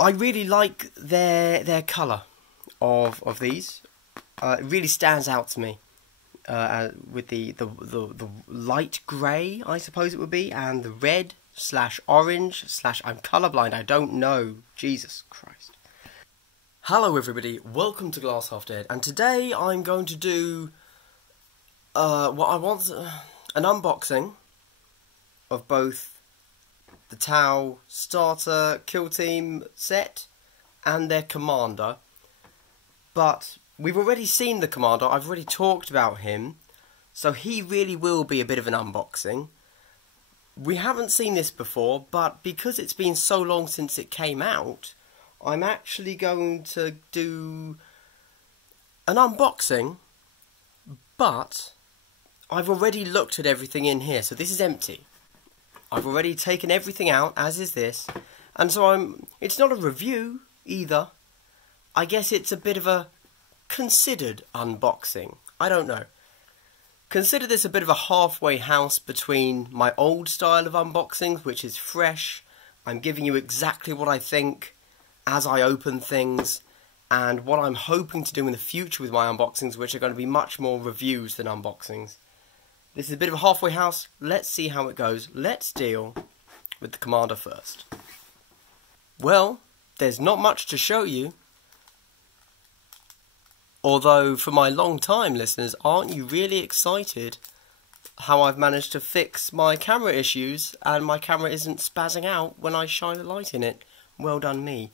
I really like their colour of these. It really stands out to me with the light grey, I suppose it would be, and the red / orange / I'm colourblind. I don't know. Jesus Christ. Hello everybody, welcome to Glass Half Dead, and today I'm going to do what I want, an unboxing of both the Tau starter kill team set and their commander. But we've already seen the commander, I've already talked about him, so he really will be a bit of an unboxing. We haven't seen this before, but because it's been so long since it came out, I'm actually going to do an unboxing, but I've already looked at everything in here, so this is empty. I've already taken everything out, as is this, and so it's not a review either. I guess it's a bit of a considered unboxing. I don't know. Consider this a bit of a halfway house between my old style of unboxings, which is fresh. I'm giving you exactly what I think as I open things, and what I'm hoping to do in the future with my unboxings, which are going to be much more reviews than unboxings. This is a bit of a halfway house. Let's see how it goes. Let's deal with the commander first. Well, there's not much to show you. Although, for my long-time listeners, aren't you really excited how I've managed to fix my camera issues and my camera isn't spazzing out when I shine a light in it? Well done me.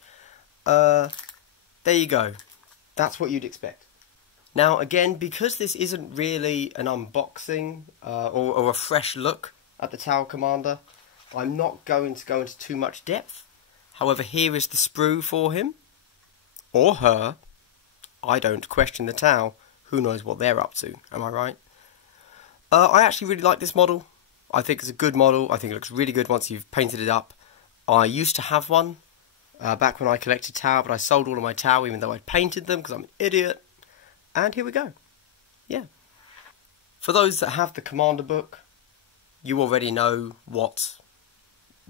There you go. That's what you'd expect. Now, again, because this isn't really an unboxing or a fresh look at the Tau Commander, I'm not going to go into too much depth. However, here is the sprue for him. Or her. I don't question the Tau. Who knows what they're up to, am I right? I actually really like this model. I think it's a good model. I think it looks really good once you've painted it up. I used to have one back when I collected Tau, but I sold all of my Tau even though I'd painted them because I'm an idiot. And here we go. Yeah. For those that have the Commander book, you already know what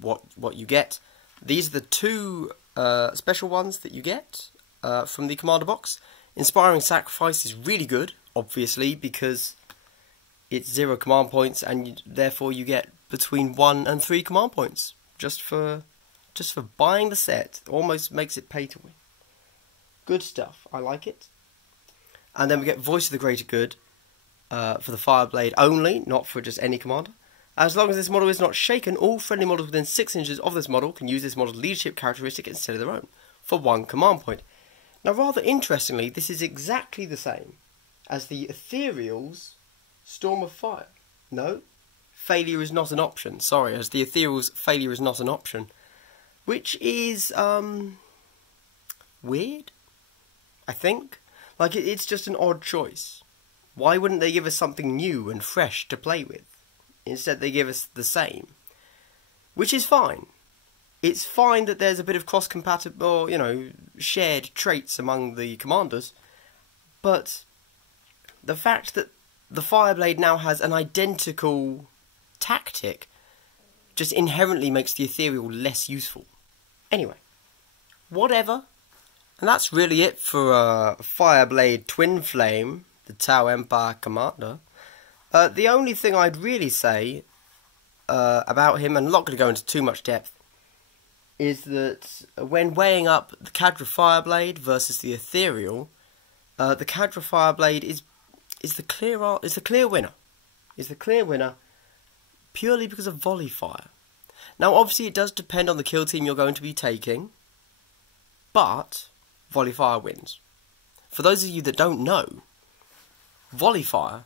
you get. These are the two special ones that you get from the Commander box. Inspiring Sacrifice is really good, obviously, because it's 0 command points, and therefore you get between 1 and 3 command points just for buying the set. Almost makes it pay to win. Good stuff. I like it. And then we get Voice of the Greater Good for the Fireblade only, not for just any commander. As long as this model is not shaken, all friendly models within 6 inches of this model can use this model's leadership characteristic instead of their own, for 1 command point. Now, rather interestingly, this is exactly the same as the Ethereal's Storm of Fire. No, failure is not an option. Sorry, as the Ethereal's failure is not an option. Which is, weird, I think. Like, it's just an odd choice. Why wouldn't they give us something new and fresh to play with? Instead, they give us the same. Which is fine. It's fine that there's a bit of cross-compatible, shared traits among the commanders. But the fact that the Fireblade now has an identical tactic just inherently makes the Ethereal less useful. Anyway, whatever. And that's really it for Fireblade Twin Flame, the Tau Empire Commander. The only thing I'd really say about him, and I'm not going to go into too much depth, is that when weighing up the Cadra Fireblade versus the Ethereal, the Cadra Fireblade is the clear winner. Is the clear winner purely because of volley fire. Now, obviously, it does depend on the kill team you're going to be taking, but volley fire wins. For those of you that don't know, volley fire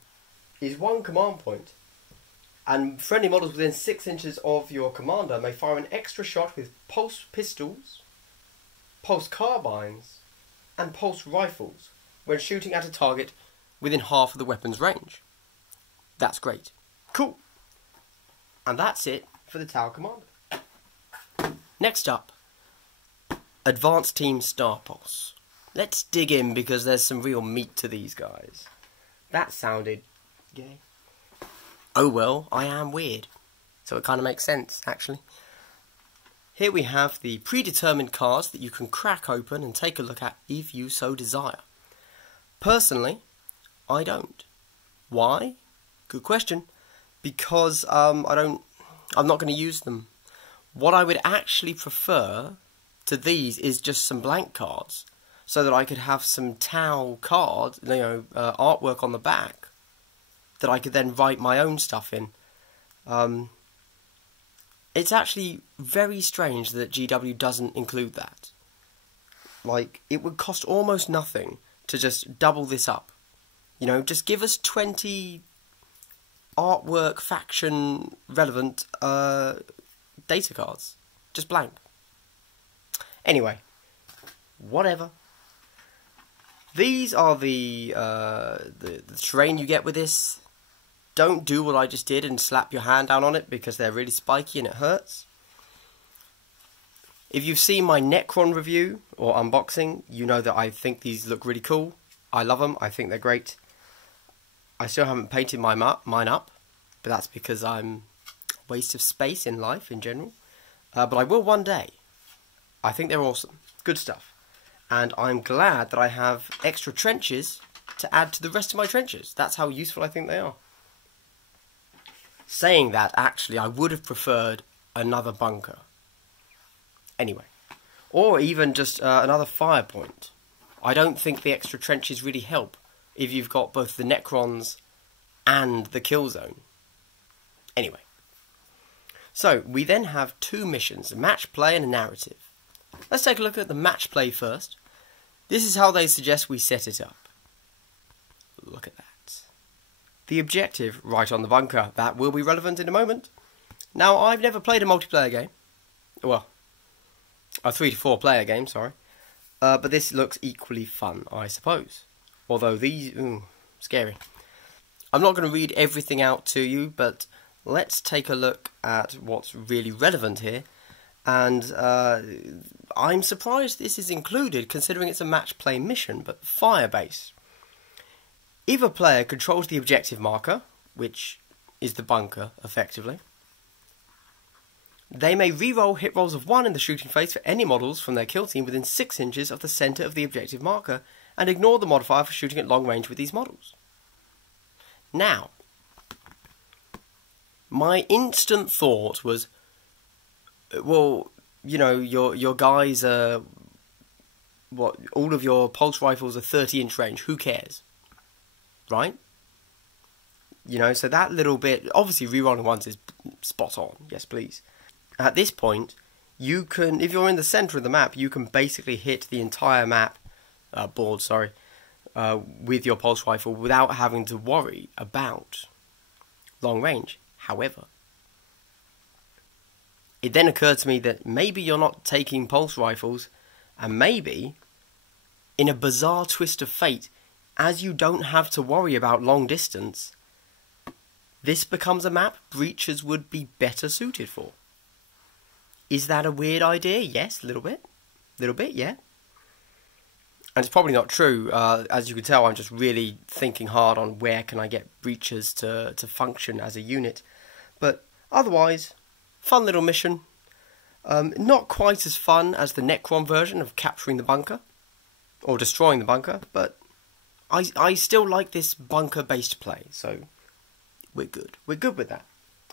is 1 command point, and friendly models within 6 inches of your commander may fire an extra shot with pulse pistols, pulse carbines, and pulse rifles when shooting at a target within half of the weapon's range. That's great. Cool. And that's it for the Tau Commander. Next up, Advanced Team Starpulse. Let's dig in because there's some real meat to these guys. That sounded gay. Oh well, I am weird. So it kind of makes sense, actually. Here we have the predetermined cards that you can crack open and take a look at if you so desire. Personally, I don't. Why? Good question. Because I'm not going to use them. What I would actually prefer to these is just some blank cards, so that I could have some Tau card, artwork on the back that I could then write my own stuff in. It's actually very strange that GW doesn't include that. Like, it would cost almost nothing to just double this up. Just give us 20 artwork faction relevant data cards. Just blank. Anyway, whatever. These are the terrain you get with this. Don't do what I just did and slap your hand down on it, because they're really spiky and it hurts. If you've seen my Necron review or unboxing, you know that I think these look really cool. I love them. I think they're great. I still haven't painted mine up, but that's because I'm a waste of space in life in general. But I will one day. I think they're awesome. Good stuff. And I'm glad that I have extra trenches to add to the rest of my trenches. That's how useful I think they are. Saying that, actually, I would have preferred another bunker. Anyway. Or even just another fire point. I don't think the extra trenches really help if you've got both the Necrons and the kill zone. Anyway. So, we then have two missions, a match play and a narrative. Let's take a look at the match play first. This is how they suggest we set it up. Look at that. The objective, right on the bunker. That will be relevant in a moment. Now, I've never played a multiplayer game. Well, a 3 to 4 player game, sorry. But this looks equally fun, I suppose. Although these, scary. I'm not going to read everything out to you, but let's take a look at what's really relevant here. And I'm surprised this is included, considering it's a match play mission, but Firebase. If a player controls the objective marker, which is the bunker, effectively, they may re-roll hit rolls of 1 in the shooting phase for any models from their kill team within 6 inches of the centre of the objective marker, and ignore the modifier for shooting at long range with these models. Now, my instant thought was, well, your guys are, all of your pulse rifles are 30-inch range, who cares? Right? So that little bit, obviously rerolling ones is spot on, yes please. At this point, you can, if you're in the centre of the map, you can basically hit the entire map, board, sorry, with your pulse rifle without having to worry about long range. However, it then occurred to me that maybe you're not taking pulse rifles, and maybe, in a bizarre twist of fate, as you don't have to worry about long distance, this becomes a map breachers would be better suited for. Is that a weird idea? Yes, a little bit. Yeah. And it's probably not true. As you can tell, I'm just really thinking hard on where can I get breachers to function as a unit. But otherwise, fun little mission. Not quite as fun as the Necron version of capturing the bunker, or destroying the bunker, but I still like this bunker-based play, so we're good. We're good with that.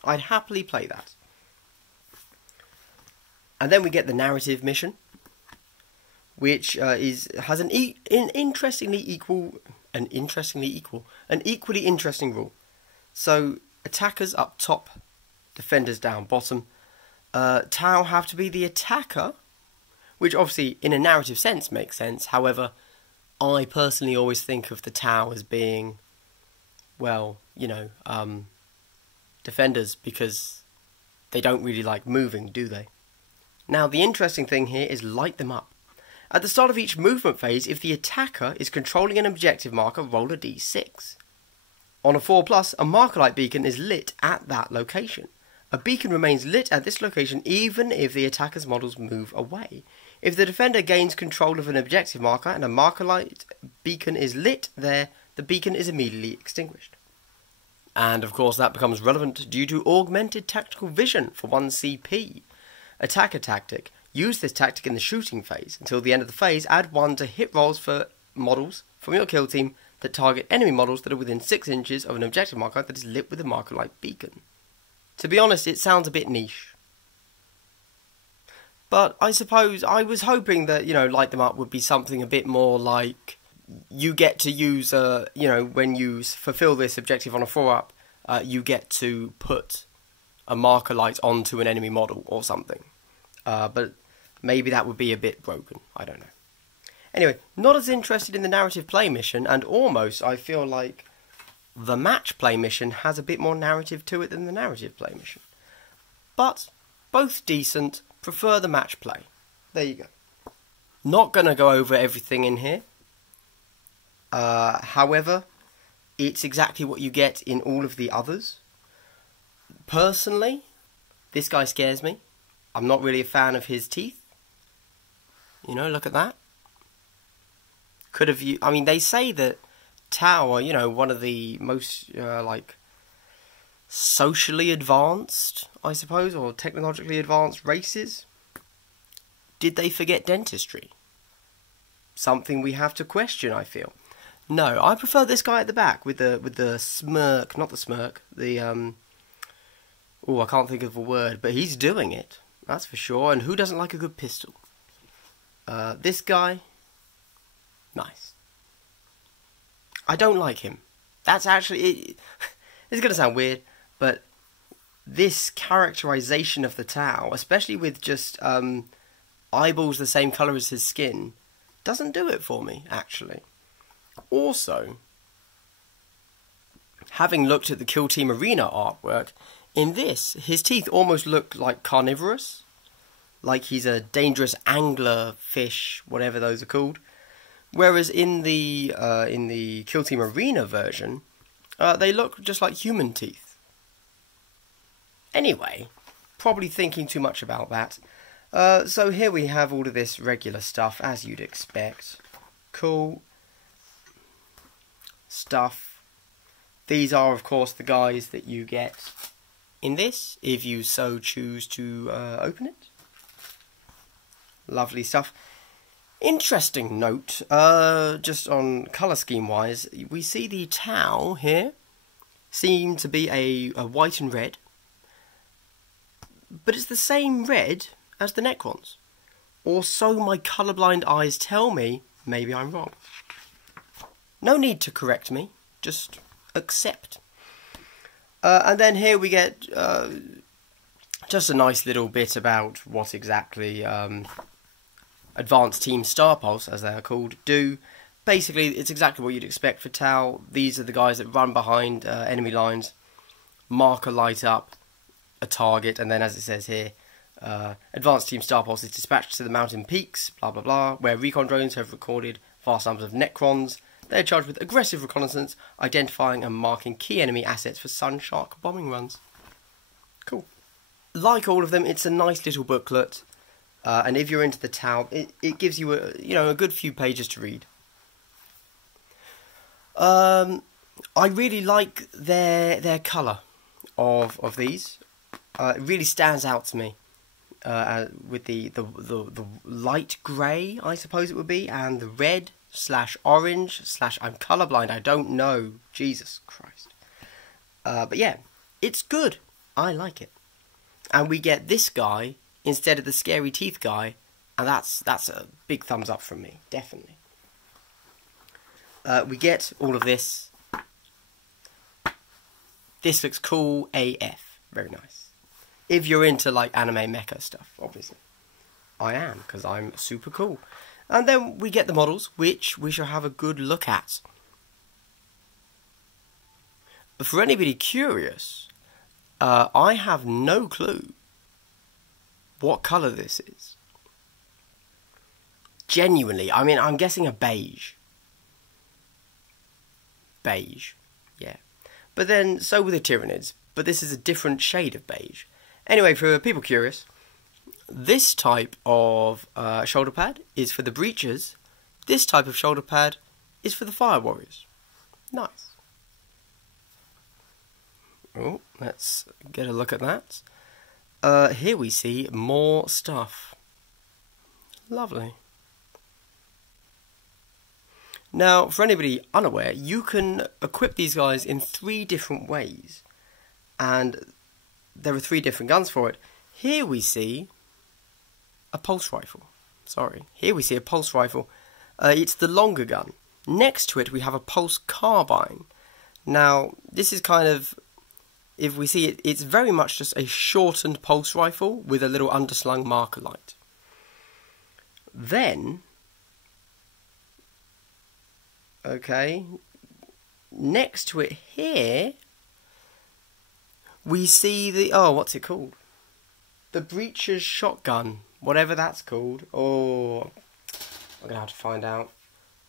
I'd happily play that. And then we get the narrative mission, which has an equally interesting rule. So attackers up top, defenders down bottom. Tau have to be the attacker, which obviously in a narrative sense makes sense. However, I personally always think of the Tau as being, defenders, because they don't really like moving, do they? Now, the interesting thing here is light them up. At the start of each movement phase, if the attacker is controlling an objective marker, roll a d6. On a 4+, a marker light beacon is lit at that location. A beacon remains lit at this location even if the attacker's models move away. If the defender gains control of an objective marker and a marker light beacon is lit there, the beacon is immediately extinguished. And of course that becomes relevant due to augmented tactical vision for 1 CP. Attacker tactic. Use this tactic in the shooting phase. Until the end of the phase, add 1 to hit rolls for models from your kill team that target enemy models that are within 6 inches of an objective marker that is lit with a marker-like beacon. To be honest, it sounds a bit niche. But I suppose I was hoping that, light them up would be something a bit more like you get to use, when you fulfill this objective on a 4-up, you get to put a marker light onto an enemy model or something. But maybe that would be a bit broken. I don't know. Anyway, not as interested in the narrative play mission, and almost I feel like the match play mission has a bit more narrative to it than the narrative play mission. But both decent. Prefer the match play. There you go. Not going to go over everything in here. However, it's exactly what you get in all of the others. Personally, this guy scares me. I'm not really a fan of his teeth. Look at that. They say that Tau are, one of the most, socially advanced, I suppose, or technologically advanced races. Did they forget dentistry? Something we have to question, I feel. No, I prefer this guy at the back with the smirk, not the smirk, I can't think of a word, but he's doing it, that's for sure, and who doesn't like a good pistol? This guy, nice. I don't like him. That's actually, it's going to sound weird, but this characterization of the Tau, especially with just eyeballs the same colour as his skin, doesn't do it for me, actually. Also, having looked at the Kill Team Arena artwork, in this, his teeth almost look like carnivorous, like he's a dangerous angler fish, whatever those are called. Whereas in the Kill Team Arena version, they look just like human teeth. Anyway, probably thinking too much about that. So here we have all of this regular stuff, as you'd expect. Cool stuff. These are, of course, the guys that you get in this, if you so choose to open it. Lovely stuff. Interesting note, just on colour scheme wise, we see the Tau here seem to be a white and red, but it's the same red as the Necrons, or so my colourblind eyes tell me. Maybe I'm wrong. No need to correct me, just accept. And then here we get just a nice little bit about what exactly Advanced Team Starpulse, as they are called, do. Basically, it's exactly what you'd expect for Tau. These are the guys that run behind enemy lines, marker light up a target, and then, as it says here, Advanced Team Starpulse is dispatched to the mountain peaks, blah blah blah, where recon drones have recorded vast numbers of Necrons. They are charged with aggressive reconnaissance, identifying and marking key enemy assets for Sunshark bombing runs. Cool. Like all of them, it's a nice little booklet. And if you're into the Tau, it gives you a good few pages to read. I really like their colour of these. It really stands out to me with the light grey, I suppose it would be, and the red / orange / I'm colourblind. I don't know. Jesus Christ. But yeah, it's good. I like it. And we get this guy instead of the scary teeth guy, and that's a big thumbs up from me, definitely. We get all of this. This looks cool AF. Very nice. If you're into like anime mecha stuff, obviously. I am, because I'm super cool. And then we get the models, which we shall have a good look at. But for anybody curious, I have no clue what colour this is. Genuinely, I mean, I'm guessing a beige. Beige, yeah. But then, so were the Tyranids, but this is a different shade of beige. Anyway, for people curious, this type of shoulder pad is for the Breachers. This type of shoulder pad is for the Fire Warriors. Nice. Oh, let's get a look at that. Here we see more stuff. Lovely. Now, for anybody unaware, you can equip these guys in 3 different ways. And there are 3 different guns for it. Here we see a pulse rifle. Here we see a pulse rifle. It's the longer gun. Next to it, we have a pulse carbine. Now, this is kind of, if we see it, it's very much just a shortened pulse rifle with a little underslung marker light. Then, okay, next to it here, we see the, what's it called? The Breacher's shotgun, whatever that's called. Oh, I'm going to have to find out.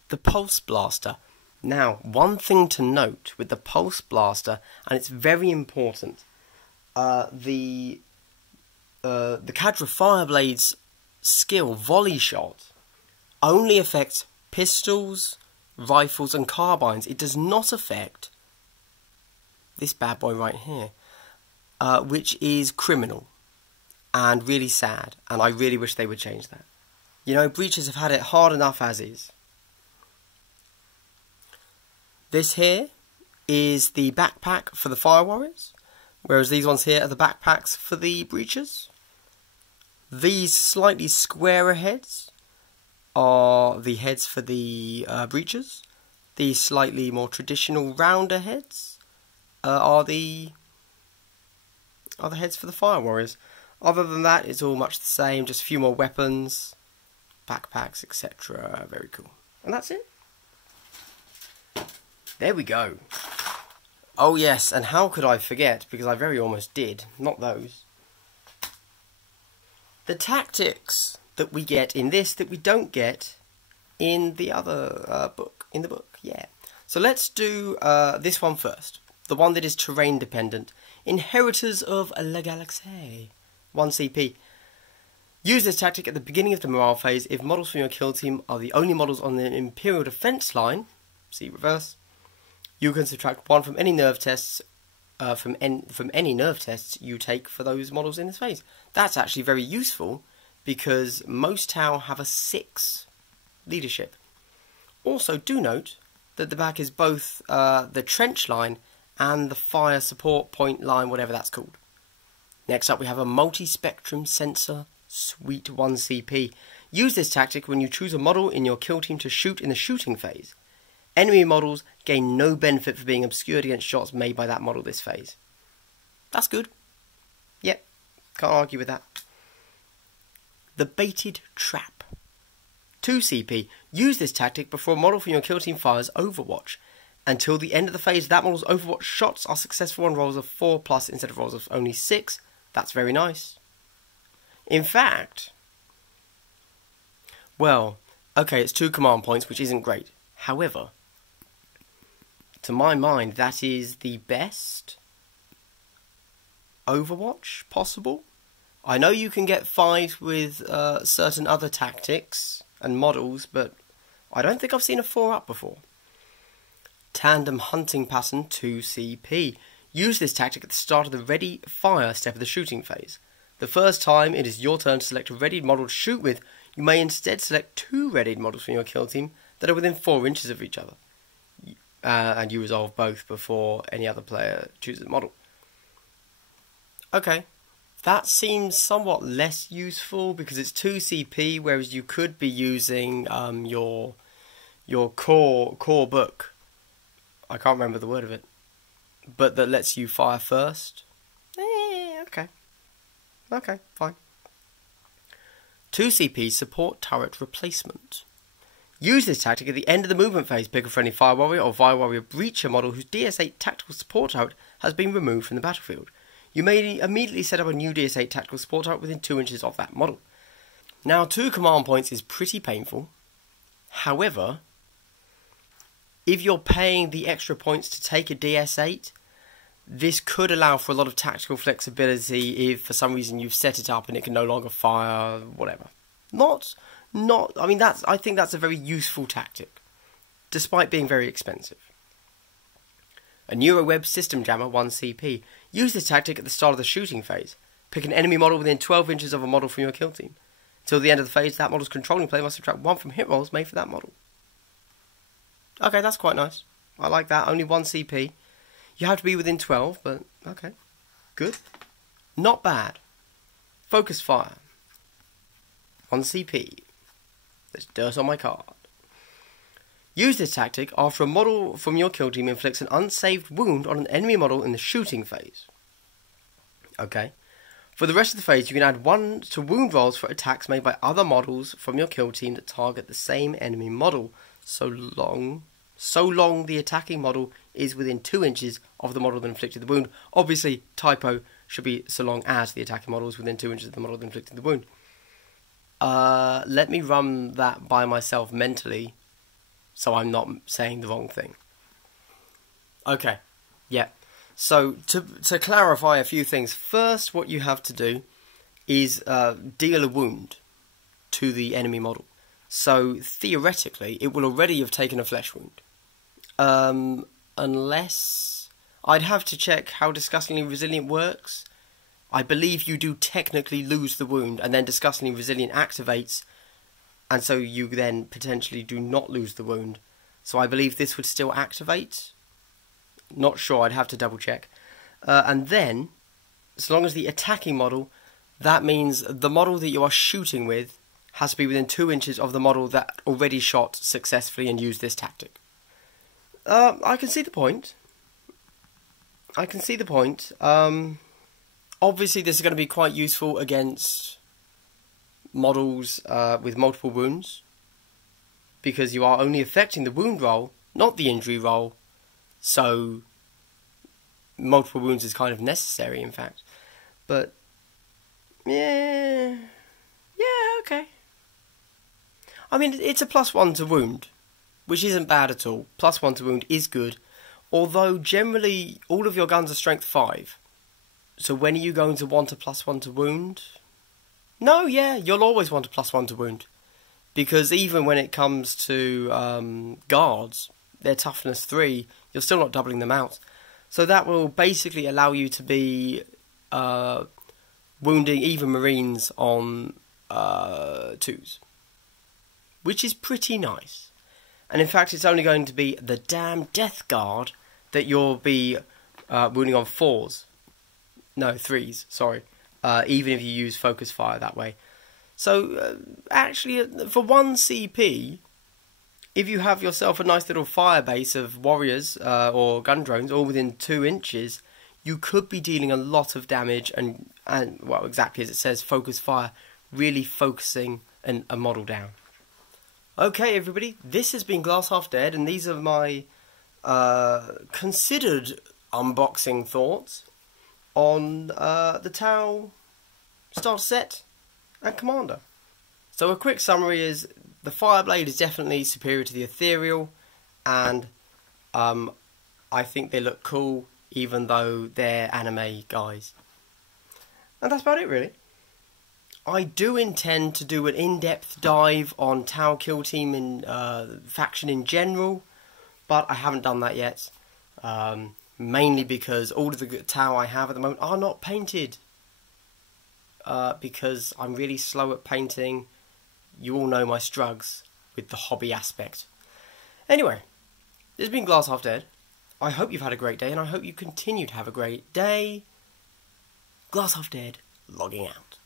The Pulse Blaster. Now, one thing to note with the Pulse Blaster, and it's very important, the Cadra Fireblade's skill, volley shot, only affects pistols, rifles and carbines. It does not affect this bad boy right here, which is criminal and really sad, and I really wish they would change that. You know, Breachers have had it hard enough as is. This here is the backpack for the Fire Warriors, whereas these ones here are the backpacks for the Breachers. These slightly squarer heads are the heads for the Breachers. These slightly more traditional rounder heads are the heads for the Fire Warriors. Other than that, it's all much the same, just a few more weapons, backpacks, etc. Very cool. And that's it. There we go. Oh yes, and how could I forget, because I very almost did, not those. The tactics that we get in this that we don't get in the other book, yeah. So let's do this one first, the one that is terrain dependent. Inheritors of La Galaxie, 1 CP. Use this tactic at the beginning of the morale phase if models from your kill team are the only models on the Imperial defense line, see reverse. You can subtract 1 from any nerve tests, from any nerve tests you take for those models in this phase. That's actually very useful because most Tau have a 6 leadership. Also, do note that the back is both the trench line and the fire support point line, whatever that's called. Next up, we have a multi-spectrum sensor suite 1 CP. Use this tactic when you choose a model in your kill team to shoot in the shooting phase. Enemy models gain no benefit for being obscured against shots made by that model this phase. That's good. Yep, can't argue with that. The Baited Trap. 2 CP. Use this tactic before a model from your kill team fires Overwatch. Until the end of the phase, that model's Overwatch shots are successful on rolls of 4+ instead of rolls of only 6. That's very nice. In fact, well, okay, it's 2 command points, which isn't great. However, to my mind, that is the best Overwatch possible. I know you can get 5 with certain other tactics and models, but I don't think I've seen a 4-up before. Tandem Hunting Pattern 2 CP. Use this tactic at the start of the ready fire step of the shooting phase. The first time it is your turn to select a readied model to shoot with, you may instead select 2 readied models from your kill team that are within 4 inches of each other. And you resolve both before any other player chooses a model. Okay, that seems somewhat less useful because it's 2 CP, whereas you could be using your core book. I can't remember the word of it, but that lets you fire first. Okay, fine. 2 CP support turret replacement. Use this tactic at the end of the movement phase. Pick a friendly Fire Warrior or Fire Warrior Breacher model whose DS8 tactical support turret has been removed from the battlefield. You may immediately set up a new DS8 tactical support turret within 2 inches of that model. Now, 2 command points is pretty painful. However, if you're paying the extra points to take a DS8, this could allow for a lot of tactical flexibility if for some reason you've set it up and it can no longer fire, whatever. I think that's a very useful tactic, despite being very expensive. A Neuroweb System Jammer 1 CP. Use this tactic at the start of the shooting phase. Pick an enemy model within 12 inches of a model from your kill team. Until the end of the phase, that model's controlling player must subtract 1 from hit rolls made for that model. Okay, that's quite nice. I like that. Only 1 CP. You have to be within 12, but okay. Good. Not bad. Focus fire. 1 CP. There's dirt on my card. Use this tactic after a model from your kill team inflicts an unsaved wound on an enemy model in the shooting phase. Okay. For the rest of the phase, you can add 1 to wound rolls for attacks made by other models from your kill team that target the same enemy model, so long the attacking model is within 2 inches of the model that inflicted the wound. Obviously, typo should be so long as the attacking model is within 2 inches of the model that inflicted the wound. Let me run that by myself mentally, so I'm not saying the wrong thing. Okay, yeah. So, to clarify a few things, first what you have to do is deal a wound to the enemy model. So, theoretically, it will already have taken a flesh wound. Unless... I'd have to check how Disgustingly Resilient works. I believe you do technically lose the wound, and then Disgustingly Resilient activates, and so you then potentially do not lose the wound. So I believe this would still activate. Not sure, I'd have to double check. And then, as long as the attacking model, that means the model that you are shooting with has to be within 2 inches of the model that already shot successfully and used this tactic. I can see the point. Obviously, this is going to be quite useful against models with multiple wounds, because you are only affecting the wound roll, not the injury roll. So, multiple wounds is kind of necessary, in fact. But, yeah, okay. I mean, it's a +1 to wound, which isn't bad at all. +1 to wound is good, although generally all of your guns are strength 5. So when are you going to want a +1 to wound? No, yeah, you'll always want a +1 to wound. Because even when it comes to guards, their toughness 3, you're still not doubling them out. So that will basically allow you to be wounding even Marines on 2s. Which is pretty nice. And in fact, it's only going to be the damn Death Guard that you'll be wounding on 4s. No, 3s, sorry. Even if you use Focus Fire that way. So, actually, for 1 CP... if you have yourself a nice little fire base of warriors or gun drones all within 2 inches, you could be dealing a lot of damage and well, exactly as it says, focus fire, really focusing a model down. Okay, everybody, this has been Glass Half Dead, and these are my considered unboxing thoughts on the Tau starter set and Commander. So a quick summary is, the Fireblade is definitely superior to the Ethereal, and I think they look cool, even though they're anime guys. And that's about it, really. I do intend to do an in-depth dive on Tau Kill Team and faction in general, but I haven't done that yet. Mainly because all of the Tau I have at the moment are not painted. Because I'm really slow at painting. You all know my struggles with the hobby aspect. Anyway, this has been Glass Half Dead. I hope you've had a great day, and I hope you continue to have a great day. Glass Half Dead, logging out.